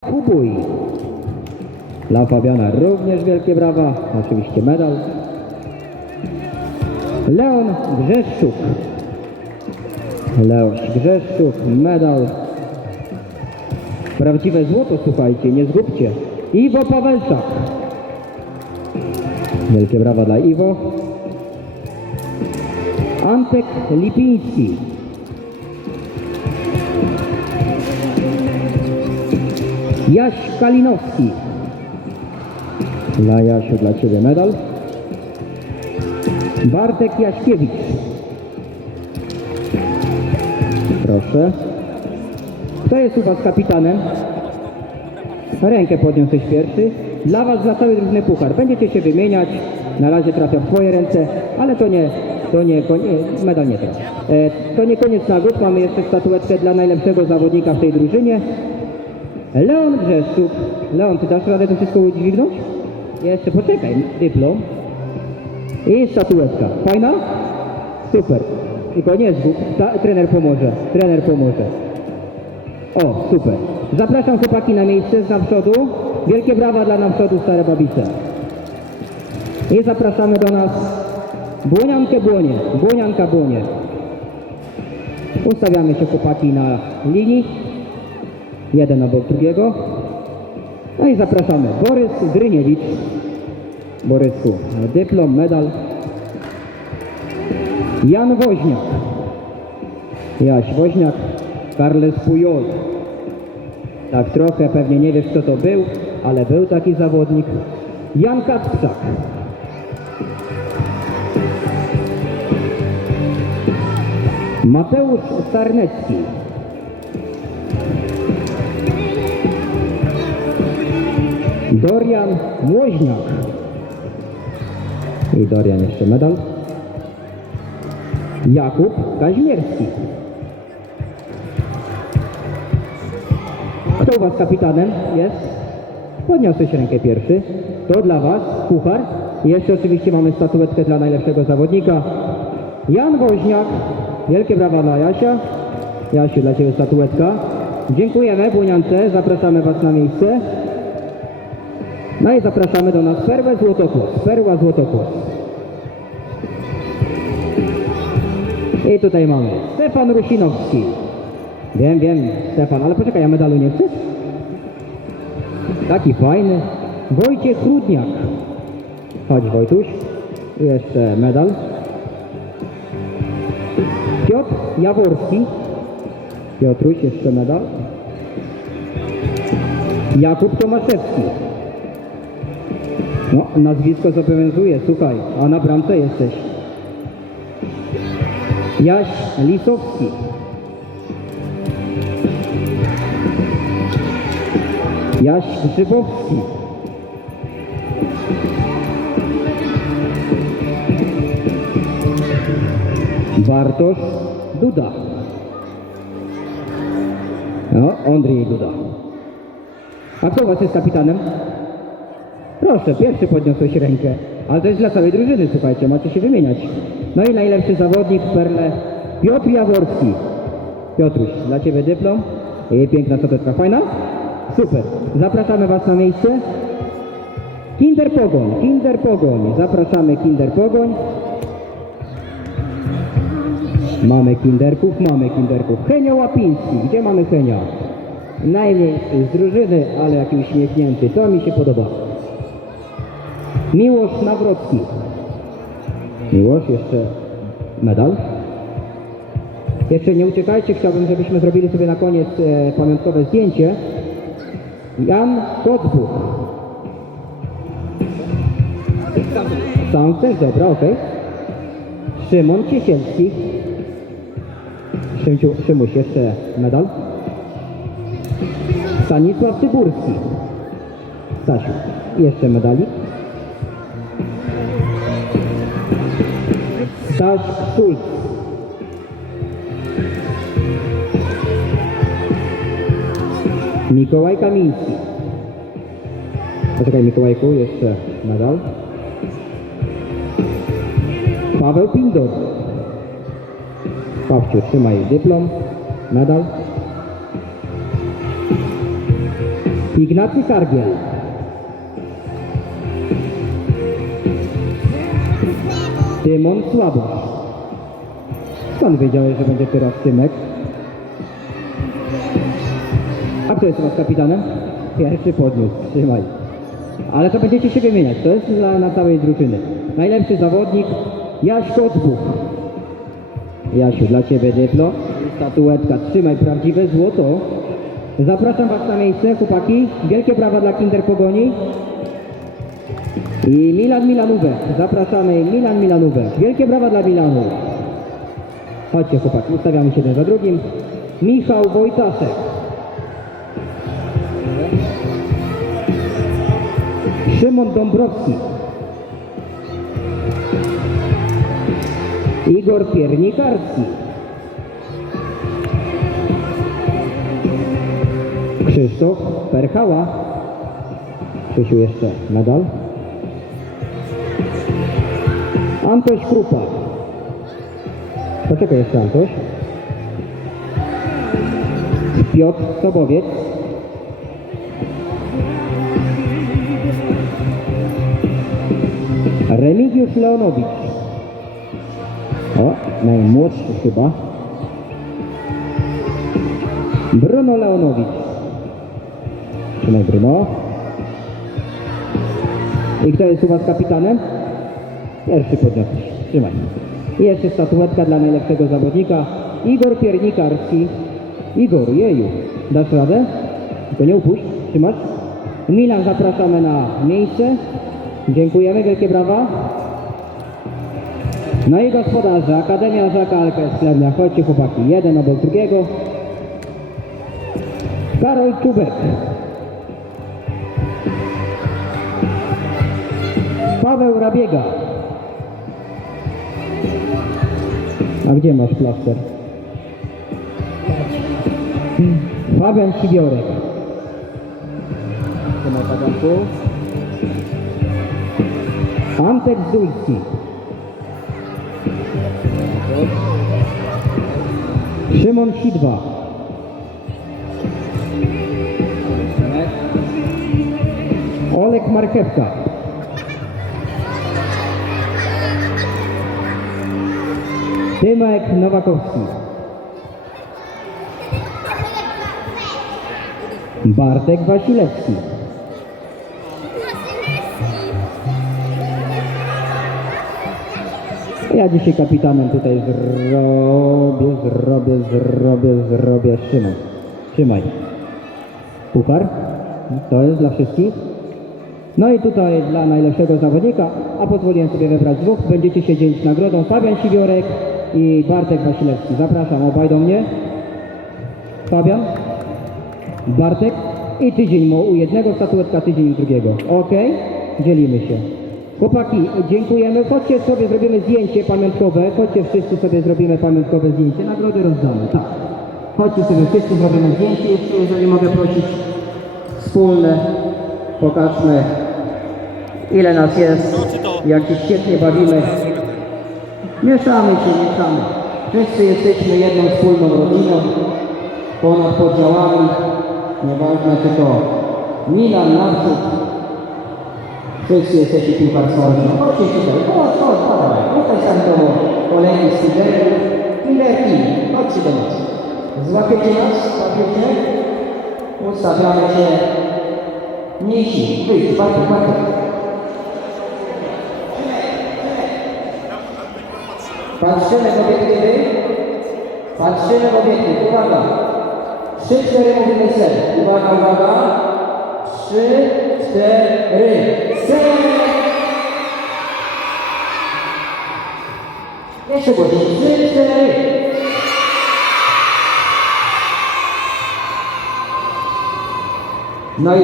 Kubuj. Dla Fabiana również wielkie brawa. Oczywiście medal. Leon Grzeszczuk. Leoś Grzeszczuk, medal. Prawdziwe złoto, słuchajcie, nie zgubcie. Iwo Pawelczak. Wielkie brawa dla Iwo. Antek Lipiński. Jaś Kalinowski. Dla Jasiu, dla Ciebie medal. Bartek Jaśkiewicz. Proszę. Kto jest u Was kapitanem? Rękę podniósł ktoś pierwszy. Dla Was za cały drużny puchar. Będziecie się wymieniać. Na razie trafia w Twoje ręce, ale to nie, to nie, konie- medal nie teraz. E, to nie koniec nagród. Mamy jeszcze statuetkę dla najlepszego zawodnika w tej drużynie. Leon Grzeszczuk. Leon, Ty dasz radę to wszystko udźwignąć? Jeszcze poczekaj. Dyplom. I statuetka. Fajna? Super. Tylko nie zgub. Ta, trener pomoże. Trener pomoże. O, super. Zapraszam chłopaki na miejsce z przodu. Wielkie brawa dla naprzódu Stare Babice. I zapraszamy do nas Błoniankę Błonie. Błonianka Błonie. Ustawiamy się chłopaki na linii. Jeden obok drugiego. No i zapraszamy. Borys Gryniewicz. Borysku, dyplom, medal. Jan Woźniak. Jaś Woźniak. Carles Pujol. Tak trochę, pewnie nie wiesz kto to był, ale był taki zawodnik. Jan Kacprzak. Mateusz Starnecki. Dorian Młoźniak. I Dorian jeszcze medal. Jakub Kaźmierski. Kto u Was kapitanem jest? Podniosłeś rękę pierwszy. To dla Was puchar. I jeszcze oczywiście mamy statuetkę dla najlepszego zawodnika. Jan Woźniak. Wielkie brawa dla Jasia. Jasiu, dla Ciebie statuetka. Dziękujemy Błoniance. Zapraszamy Was na miejsce. No i zapraszamy do nas Perłę Złotokłos. Perła Złotokłos. I tutaj mamy Stefan Rusinowski. Wiem, wiem, Stefan, ale poczekaj, ja medalu nie chcesz? Taki fajny. Wojciech Rudniak. Chodź Wojtuś. Jeszcze medal. Piotr Jaworski. Piotruś, jeszcze medal. Jakub Tomaszewski. No, nazwisko zobowiązuje, słuchaj, a na bramce jesteś. Jaś Lisowski. Jaś Grzybowski. Bartosz Duda. No, Andrzej Duda. A kto was jest kapitanem? Proszę, pierwszy podniosłeś rękę. Ale to jest dla całej drużyny, słuchajcie, macie się wymieniać. No i najlepszy zawodnik w Perle Piotr Jaworski. Piotruś, dla Ciebie dyplom. I piękna statuetka, fajna? Super. Zapraszamy Was na miejsce. Kinder Pogoń, Kinder Pogoń. Zapraszamy Kinder Pogoń. Mamy kinderków, mamy kinderków. Henio Łapiński, gdzie mamy Henio? Najmniejszy z drużyny, ale jaki uśmiechnięty, to mi się podoba. Miłosz Nawrocki. Miłosz, jeszcze medal. Jeszcze nie uciekajcie, chciałbym, żebyśmy zrobili sobie na koniec e, pamiątkowe zdjęcie. Jan Kotbuch. Sam chcesz? Dobra, okej. Szymon Ciesielski. Szymciu, Szymuś, jeszcze medal. Stanisław Tyburski. Stasiu, jeszcze medalik. Staś Schulz. Mikołaj Kamiński. Poczekaj Mikołajku, jeszcze medal. Paweł Pindor. Pawciu, trzymaj dyplom, medal. Ignacy Kargiel. Tymon Słabosz. Skąd wiedziałeś, że będzie teraz Tymek? A kto jest u was kapitanem? Pierwszy podniósł, trzymaj. Ale to będziecie się wymieniać, to jest dla, na całej drużyny. Najlepszy zawodnik Jaś Kocbuch. Jasiu, dla Ciebie dyplom i statuetka. Trzymaj prawdziwe złoto. Zapraszam Was na miejsce, chłopaki. Wielkie brawa dla Kinder Pogoni. I Milan Milanówek. Zapraszamy Milan Milanówek. Wielkie brawa dla Milanu. Chodźcie chłopaki, ustawiamy się jeden za drugim. Michał Wojtaszek. Szymon Dąbrowski. Igor Piernikarski. Krzysztof Perchała. Krzysiu jeszcze medal. Antoś Krupa. Poczekaj jeszcze Antoś. Piotr Sobowiec. Remigiusz Leonowicz. O, najmłodszy chyba. Bruno Leonowicz. Trzymaj Bruno. I kto jest u Was kapitanem? Pierwszy podniosłeś. Trzymaj. Jeszcze statuetka dla najlepszego zawodnika. Igor Piernikarski. Igor, jeju. Dasz radę? Tylko nie upuść. Trzymasz? Milan zapraszamy na miejsce. Dziękujemy, wielkie brawa. No i gospodarze, Akademia Żaka Alka z Chlebnia. Chodźcie chłopaki, jeden obok drugiego. Karol Czubek. Paweł Rabiega. A gdzie masz plaster? Fabian Sibiorek. Trzymaj Fabianku. Antek Zdulski. Szymon Sidwa. Olek Marchewka. Tymek Nowakowski. Bartek Wasilewski. Ja dzisiaj kapitanem tutaj zrobię, zrobię, zrobię, zrobię. Szymon. Trzymaj. Puchar. To jest dla wszystkich. No i tutaj dla najlepszego zawodnika, a pozwoliłem sobie wybrać dwóch. Będziecie się dzielić nagrodą Fabian Siwiorek i Bartek Wasilewski. Zapraszam obaj do mnie. Fabian, Bartek i tydzień mu u jednego statuetka, tydzień u drugiego. Ok? Dzielimy się. Chłopaki, dziękujemy. Chodźcie sobie, zrobimy zdjęcie pamiątkowe. Chodźcie wszyscy sobie zrobimy pamiątkowe zdjęcie. Nagrody rozdamy. Tak. Chodźcie sobie wszyscy zrobimy zdjęcie, jeszcze jeżeli mogę prosić. Wspólne. Pokażmy ile nas jest. Jak się świetnie bawimy. Mieszamy się, mieszamy. Wszyscy jesteśmy jedną wspólną rodziną, ponad podziałami. Nieważne czy to Milan, naprzód. Wszyscy jesteście piłkarską rodziną. Chodźcie tutaj, chodź, chodź, chodź. Tutaj są to kolejni z liderów. Liderki, chodźcie do nas. Złapiecie nas, złapiecie. Ustawiamy się. Mniejsi, wyjdź, Bartek, Bartek. Patrzymy obiektywy. Patrzymy obiektyw. Uwaga. Trzy, cztery mówimy ser. Uwaga, uwaga. Trzy, cztery. Ser! Jeszcze głośniej. Trzy, cztery. No i